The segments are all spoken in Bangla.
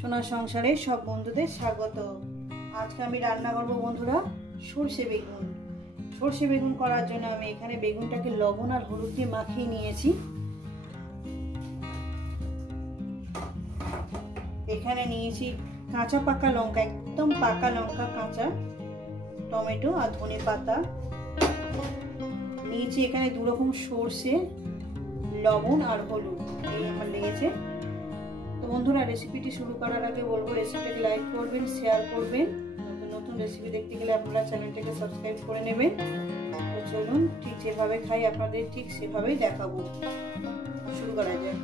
সোনার সংসারে সব বন্ধুদের স্বাগত। আজকে আমি রান্না করব বন্ধুরা সরষে বেগুন। সরষে বেগুন করার জন্য আমি এখানে বেগুনটাকে লবণ আর হলুদ দিয়ে মাখিয়ে নিয়েছি। এখানে নিয়েছি কাঁচা পাকা লঙ্কা, একদম পাকা লঙ্কা কাঁচা, টমেটো আর ধনে পাতা নিয়েছি। এখানে দু রকম সরষে, লবণ আর হলুদ এই আমার লেগেছে। তো বন্ধুরা রেসিপিটি শুরু করার আগে বলবো রেসিপিটাকে লাইক করবেন, শেয়ার করবেন। নতুন নতুন রেসিপি দেখতে গেলে আপনারা চ্যানেলটাকে সাবস্ক্রাইব করে নেবেন। তো চলুন ঠিক যেভাবে খাই আপনাদের ঠিক সেভাবেই দেখাবো। শুরু করা যাক।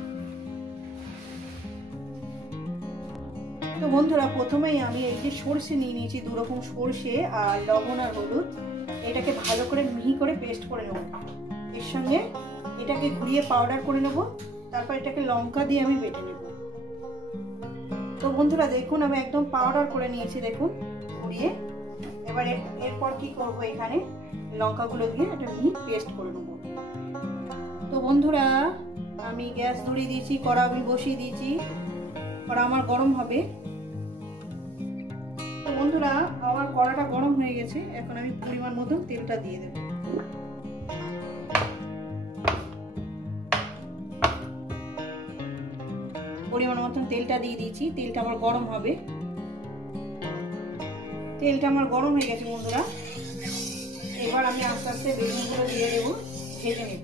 তো বন্ধুরা প্রথমেই আমি এই যে সরষে নিয়ে নিয়েছি, দু রকম সরষে আর লবণ আর হলুদ, এটাকে ভালো করে মিহি করে পেস্ট করে নেব। এর সঙ্গে এটাকে ঘুরিয়ে পাউডার করে নেব। তারপর এটাকে লঙ্কা দিয়ে আমি বেটে নেব। তো বন্ধুরা দেখুন আমি একদম পাউডার করে নিয়েছি, দেখুন ঘুরিয়ে। এবার এরপর কি করব, এখানে লঙ্কাগুলো দিয়ে এটা মিহি পেস্ট করে নেব। তো বন্ধুরা আমি গ্যাস ধরিয়ে দিয়েছি, কড়া আমি বসিয়ে দিয়েছি, কড়া আমার গরম হবে। তো বন্ধুরা আমার কড়াটা গরম হয়ে গেছে, এখন আমি পরিমাণ মতন তেলটা দিয়ে দেব। পরিমাণ মতন তেলটা দিয়ে দিয়েছি, তেলটা আমার গরম হবে। তেলটা আমার গরম হয়ে গেছে বন্ধুরা। এবার আমি আস্তে আস্তে বেগুনগুলো দিয়ে দেবো, ভেজে নেব।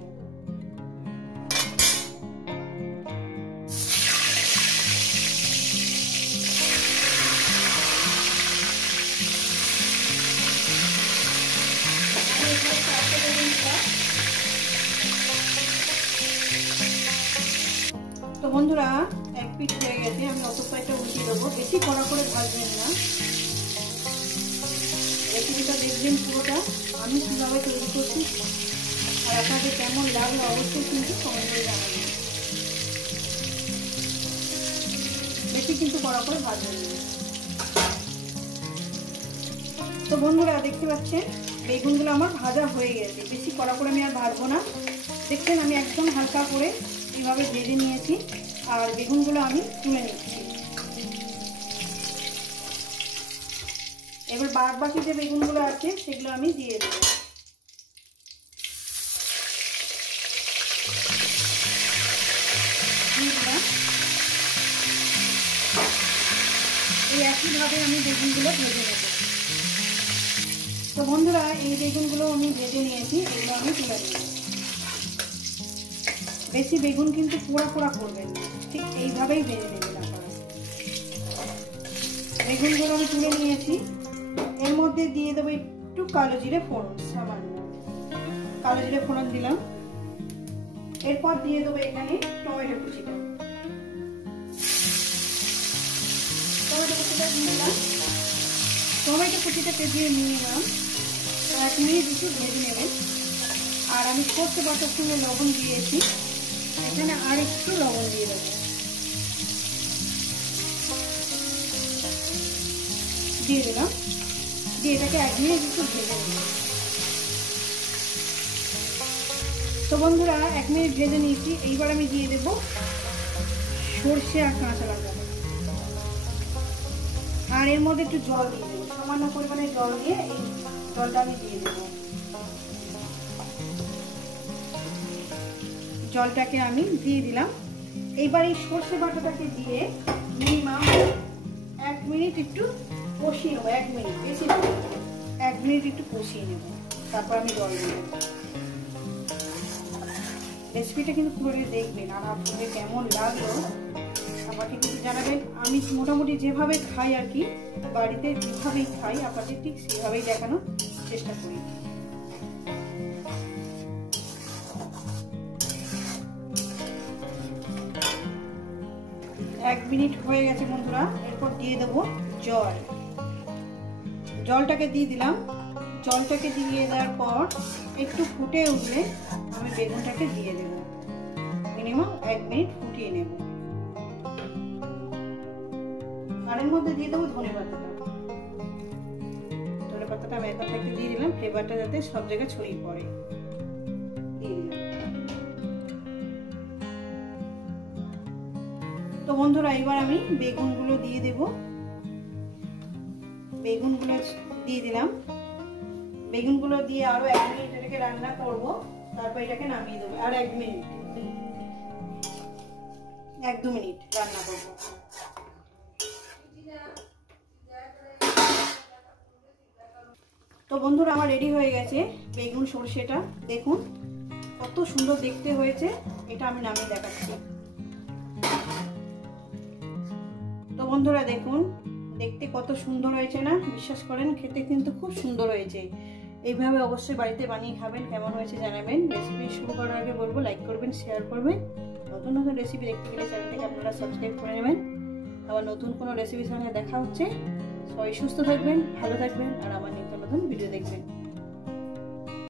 তো বন্ধুরা এক পিঠ হয়ে গেছে, আমি অত পাইটা উঠিয়ে দেবো। বেশি কড়া করে ভাজবেন না। রেসিপিটা দেখবেন পুরোটা আমি কীভাবে তৈরি করছি, আর আপনাদের কেমন লাগলো অবশ্যই কিন্তু কমেন্ট করে জানাবেন। বেশি কিন্তু কড়া করে ভাজবেন না। তো বন্ধুরা দেখতে পাচ্ছেন বেগুনগুলো আমার ভাজা হয়ে গেছে। বেশি কড়া করে আমি আর ভাজবো না। দেখছেন আমি একদম হালকা করে এইভাবে ভেজে নিয়েছি, আর বেগুনগুলো আমি তুলে নিচ্ছি। এবার বাদ বাকি যে বেগুনগুলো আছে সেগুলো আমি দিয়ে দেবো। এই একইভাবে আমি বেগুনগুলো ভেজে নেব। তো বন্ধুরা এই বেগুনগুলো আমি ভেজে নিয়েছি, এগুলো আমি তুলে নেব। বেশি বেগুন কিন্তু পোড়া পোড়া করবেন না, ঠিক এইভাবেই ভেজে নেবেন আপনারা। বেগুনগুলো আমি তুলে নিয়েছি। এর মধ্যে দিয়ে দেবো একটু কালো জিরে ফোড়ন, সামান্য কালো জিরে ফোড়ন দিলাম। এরপর দিয়ে দেবো এখানে টমেটো কুচিটা। টমেটো কুচিটা দিয়ে দিলাম। টমেটো কুচিটাকে দিয়ে নিয়ে নিলাম। 1 মিনিট একটু ভেজে নেবেন। আর আমি সর্ষে বাটার সঙ্গে লবণ দিয়েছি, এখানে আর একটু লবণ দিয়ে দেবো। দিয়ে দিলাম, দিয়ে এটাকে 1 মিনিট একটু ভেজে নেব। তো বন্ধুরা 1 মিনিট ভেজে নিয়েছি। এইবার আমি দিয়ে দেবো সরষে আর কাঁচা লঙ্কা, আর এর মধ্যে একটু জল দিয়ে দেবো, সামান্য পরিমাণে জল দিয়ে এই জলটা আমি দিয়ে দেবো। জলটাকে আমি দিয়ে দিলাম। এইবার এই সর্ষে বাটাটাকে দিয়ে মিনিমাম 1 মিনিট একটু কষিয়ে নেবো। 1 মিনিট, বেশি 1 মিনিট একটু কষিয়ে নেব। তারপর আমি জল দিয়ে দেবো। রেসিপিটা কিন্তু পুরোটা দেখবেন, আর আপনাদের কেমন লাগলো আমাকে কিন্তু জানাবেন। আমি মোটামুটি যেভাবে খাই আর কি, বাড়িতে যেভাবেই খাই আপনাদের ঠিক সেভাবেই দেখানোর চেষ্টা করি। এক মিনিট হয়ে গেছে বন্ধুরা। এরপর দিয়ে দেবো জল। জলটাকে দিয়ে দিলাম। জলটাকে দিয়ে দেওয়ার পর একটু ফুটে উঠলে আমি বেগুনটাকে দিয়ে দেবো। মিনিমাম 1 মিনিট ফুটিয়ে নেব। আর এর মধ্যে দিয়ে দেবো ধনে পাতাটা। ধনে পাতাটা আমি এখন থেকে দিয়ে দিলাম, ফ্লেভারটা যাতে সব জায়গায় ছড়িয়ে পড়ে। দিয়ে দিলাম। তো বন্ধুরা এবার আমি বেগুনগুলো দিয়ে দেব। বেগুনগুলো দিয়ে দিলাম। বেগুনগুলো দিয়ে আরো 1 মিনিট এটাকে রান্না করব, তারপর এটাকে নামিয়ে দেবো। আর 1 মিনিট 1-2 মিনিট রান্না করব। তো বন্ধুরা আমার রেডি হয়ে গেছে বেগুন সরষেটা। দেখুন কত সুন্দর দেখতে হয়েছে। এটা আমি নামিয়ে দেখাচ্ছি। তো বন্ধুরা দেখুন দেখতে কত সুন্দর হয়েছে না? বিশ্বাস করেন খেতে কিন্তু খুব সুন্দর হয়েছে। এইভাবে অবশ্যই বাড়িতে বানিয়ে খাবেন, কেমন হয়েছে জানাবেন। রেসিপি শুরু করার আগে বলবো লাইক করবেন, শেয়ার করবেন। নতুন নতুন রেসিপি দেখতে গেলে চ্যানেলটাকে আপনারা সাবস্ক্রাইব করে নেবেন। আবার নতুন কোনো রেসিপির সঙ্গে দেখা হচ্ছে। সবাই সুস্থ থাকবেন, ভালো থাকবেন আর আমার নিত্য নতুন ভিডিও দেখবেন।